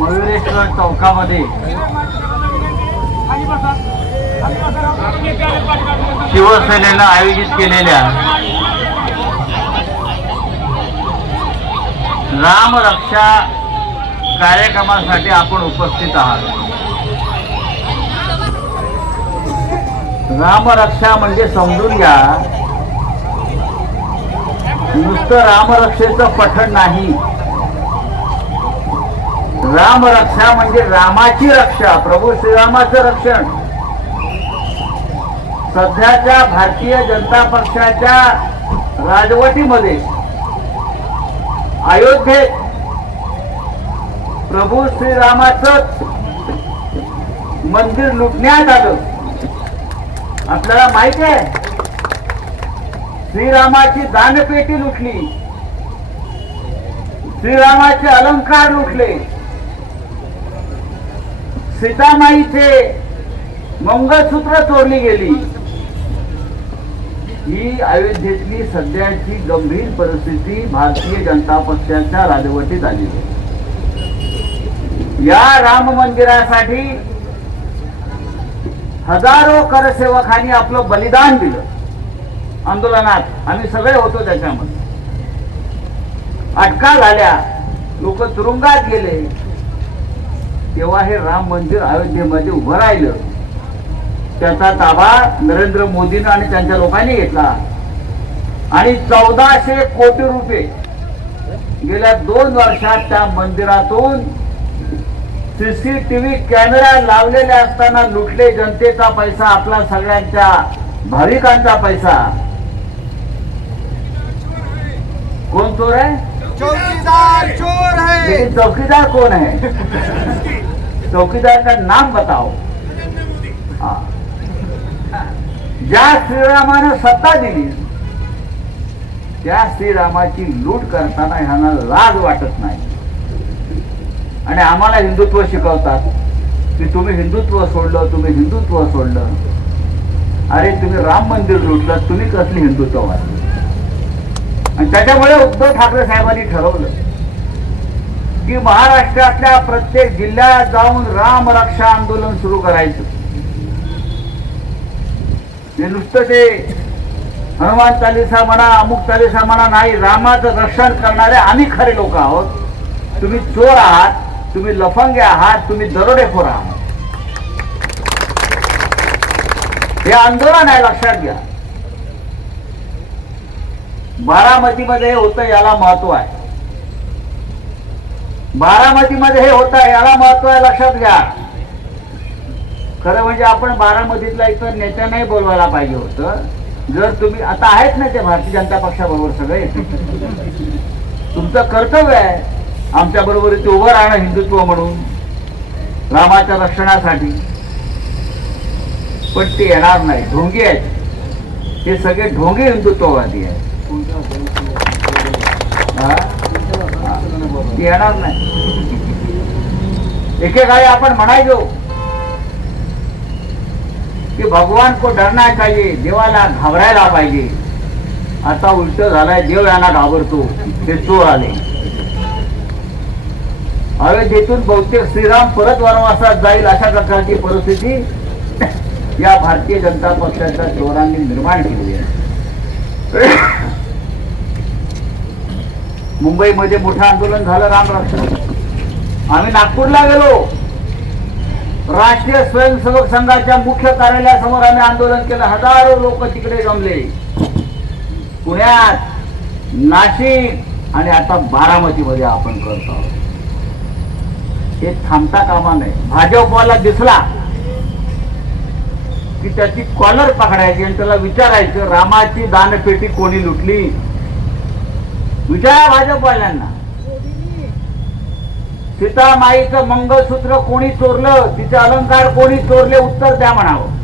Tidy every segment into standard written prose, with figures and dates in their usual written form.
मयुरेश्वर चौकामध्ये शिवसेनेनं आयोजित केलेल्या रामरक्षा कार्यक्रमासाठी आपण उपस्थित आहात. रामरक्षा म्हणजे समजून घ्या, नुसतं रामरक्षेचं पठण नाही. रामरक्षा म्हणजे रामाची रक्षा, प्रभू श्रीरामाचं रक्षण. सध्याच्या भारतीय जनता पक्षाच्या राजवटीमध्ये अयोध्येत प्रभू श्रीरामाचंच मंदिर लुटण्यात आलं. आपल्याला माहिती आहे, श्रीरामाची दानपेटी लुटली, श्रीरामाचे अलंकार लुटले, सीतामाईचे मंगळसूत्र चोरली गेली. ही अयोध्येतली सध्याची गंभीर परिस्थिती भारतीय जनता पक्षाच्या राजवटीत आली आहे. या राम मंदिरासाठी हजारो करसेवकांनी आपलं बलिदान दिलं. आंदोलनात आम्ही सगळे होतो, त्याच्यामध्ये अटका झाल्या, लोक तुरुंगात गेले. तेव्हा हे राम मंदिर अयोध्येमध्ये उभं राहिलं. त्याचा ताबा नरेंद्र मोदींनी आणि त्यांच्या लोकांनी घेतला आणि 1400 कोटी रुपये गेल्या 2 वर्षात त्या मंदिरातून सीसीटीव्ही कॅमेरा लावलेले असताना लुटले. जनतेचा पैसा, आपला सगळ्यांच्या भाविकांचा पैसा. कोण चोर है? चौकीदार चोर है. लेकिन चौकीदार कौन है? चौकीदार का नाम बताओ. हाँ, ज्या श्रीरामानं सत्ता दिली त्या श्रीरामाची लूट करताना ह्यांना लाज वाटत नाही. आणि आम्हाला हिंदुत्व शिकवतात की तुम्ही हिंदुत्व सोडलं, तुम्ही हिंदुत्व सोडलं. अरे तुम्ही राम मंदिर लुटलं, तुम्ही कसली हिंदुत्ववादी? आणि त्याच्यामुळे उद्धव ठाकरे साहेबांनी ठरवलं की महाराष्ट्रातल्या प्रत्येक जिल्ह्यात जाऊन राम रक्षा आंदोलन सुरू करायचं. हे नुसतं ते हनुमान चालीसा म्हणा, अमुक चालीसा म्हणा नाही. रामाचं रक्षण करणारे आम्ही खरे लोक आहोत. तुम्ही चोर आहात, तुम्ही लफंगे आहात, तुम्ही दरोडेखोर आहात. हे आंदोलन आहे, लक्षात घ्या. बारामतीमध्ये होतं, याला महत्व आहे. बारामतीमध्ये हे होतं, याला महत्व आहे, लक्षात घ्या. खरं म्हणजे आपण बारामतीतला इतर नेत्यांनाही बोलवायला पाहिजे होतं. जर तुम्ही आता आहेत ना ते भारतीय जनता पक्षाबरोबर सगळे, तुमचं कर्तव्य आहे आमच्या बरोबर इथे उभं राहणं हिंदुत्व म्हणून, रामाच्या रक्षणासाठी. पण ते येणार नाही, ढोंगी आहेत. हे सगळे ढोंगी हिंदुत्ववादी आहेत. ते येणार नाही. एकेकाळी आपण म्हणायचो कि भगवान को डरना चाहिए, देवाला घाबरायला पाहिजे. आता उलट झालाय, देव यांना घाबरतो. ते चोर आले. अयोध्येतून बहुतेक श्रीराम परत वनवासात जाईल अशा प्रकारची परिस्थिती या भारतीय जनता पक्षाच्या चोरांनी निर्माण केली आहे. मुंबईमध्ये मोठं आंदोलन झालं रामरक्षा. आम्ही नागपूरला गेलो. राष्ट्रीय स्वयंसेवक संघाच्या मुख्य कार्यालयासमोर आम्ही आंदोलन केलं. हजारो लोक तिकडे जमले. पुण्यात, नाशिक आणि आता बारामतीमध्ये आपण करतो आहोत. हे थांबता कामा नये. भाजपवाला दिसला की त्याची कॉलर पकडायची आणि त्याला विचारायचं रामाची दानपेटी कोणी लुटली. विचारा भाजपवाल्यांना. सीतामाईचं मंगळसूत्र कोणी चोरलं, तिचे अलंकार कोणी चोरले, उत्तर द्या म्हणावं.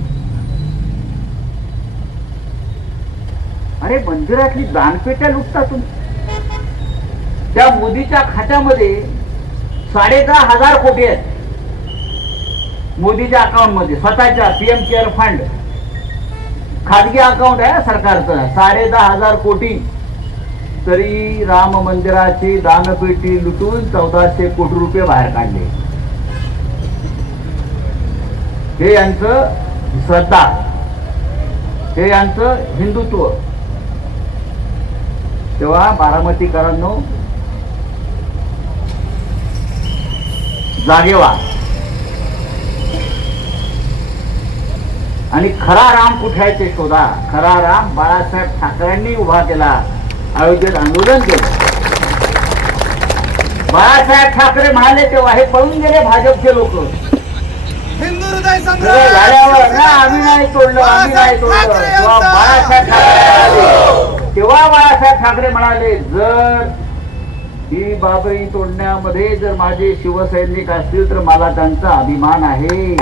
अरे मंदिरातली दानपेट्या लुटता तुम्ही. त्या मोदीच्या खात्यामध्ये 10,500 कोटी आहेत. मोदीच्या अकाउंट मध्ये, स्वतःच्या पीएम केअर फंड, खाजगी अकाउंट आहे सरकारचं. 10,500 कोटी. तरी राम मंदिराची दानपेटी लुटून 1400 कोटी रुपये बाहेर काढले. हे यांचं श्रद्धा, हे यांचं हिंदुत्व. तेव्हा बारामतीकरांनो, जागे व्हा आणि खरा राम कुठे आहे ते शोधा. खरा राम बाळासाहेब ठाकरेंनी उभा केला, आयोजित आंदोलन केलं. बाळासाहेब ठाकरे म्हणाले तेव्हा हे पळून गेले भाजपचे लोक. हिंदू हृदय झाल्यावर ना आम्ही नाही तोडलं, आम्ही नाही तोडलं. तेव्हा बाळासाहेब ठाकरे तेव्हा बाळासाहेब ठाकरे म्हणाले, जर ही बाबरी तोडण्यामध्ये जर माझे शिवसैनिक असतील तर मला त्यांचा अभिमान आहे.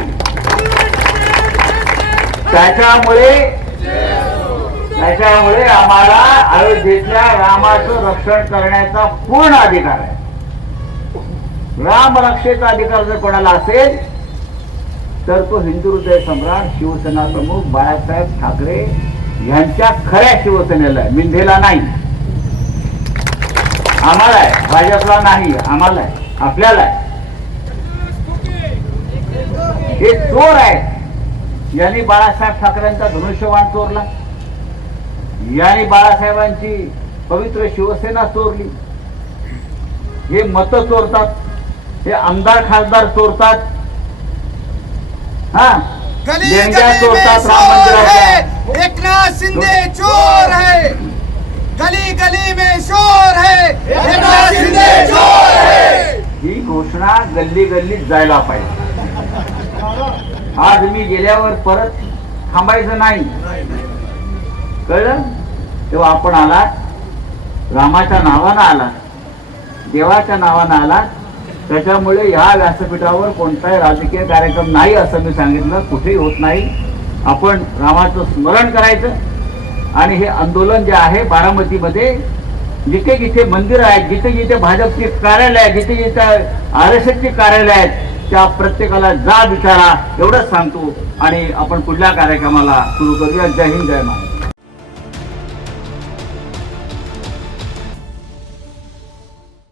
त्याच्यामुळे आम्हाला अयोध्येतल्या रामाचं रक्षण करण्याचा पूर्ण अधिकार आहे. राम रक्षेचा अधिकार जर कोणाला असेल तर तो हिंदू हृदय सम्राट शिवसेना प्रमुख बाळासाहेब ठाकरे यांच्या खऱ्या शिवसेनेला आहे, मिंधेला नाही. आम्हाला आहे, भाजपला नाही. आम्हाला आहे, आपल्याला आहे. हे चोर आहे. यांनी बाळासाहेब ठाकरेंचा धनुष्यबाण चोरला, यांनी बाळासाहेबांची पवित्र शिवसेना चोरली. हे मत चोरतात, हे आमदार खासदार चोरतात. गली देणग्या गली में चोरतात राम चोर मंदिराच्या. है, एकनाथ शिंदे चोर है. गली गली में चोर है, एकनाथ शिंदे चोर है. ही घोषणा गल्ली गल्लीत जायला पाहिजे. आज मी गेल्यावर परत थांबायचं नाही, कळलं? तेव्हा आपण आलात, रामाच्या नावानं आलात, देवाच्या नावानं आलात. त्याच्यामुळे ह्या व्यासपीठावर कोणताही राजकीय कार्यक्रम नाही असं मी सांगितलं, कुठेही होत नाही. आपण रामाचं स्मरण करायचं आणि हे आंदोलन जे आहे बारामतीमध्ये जिथे जिथे मंदिरं आहेत, जिथे जिथे भाजपची कार्यालय आहेत, जिथे जिथे RSSची कार्यालय आहेत, त्या प्रत्येकाला जा विचारा एवढंच सांगतो आणि आपण पुढल्या कार्यक्रमाला सुरू करूया. जय हिंद, जय महाराष्ट्र.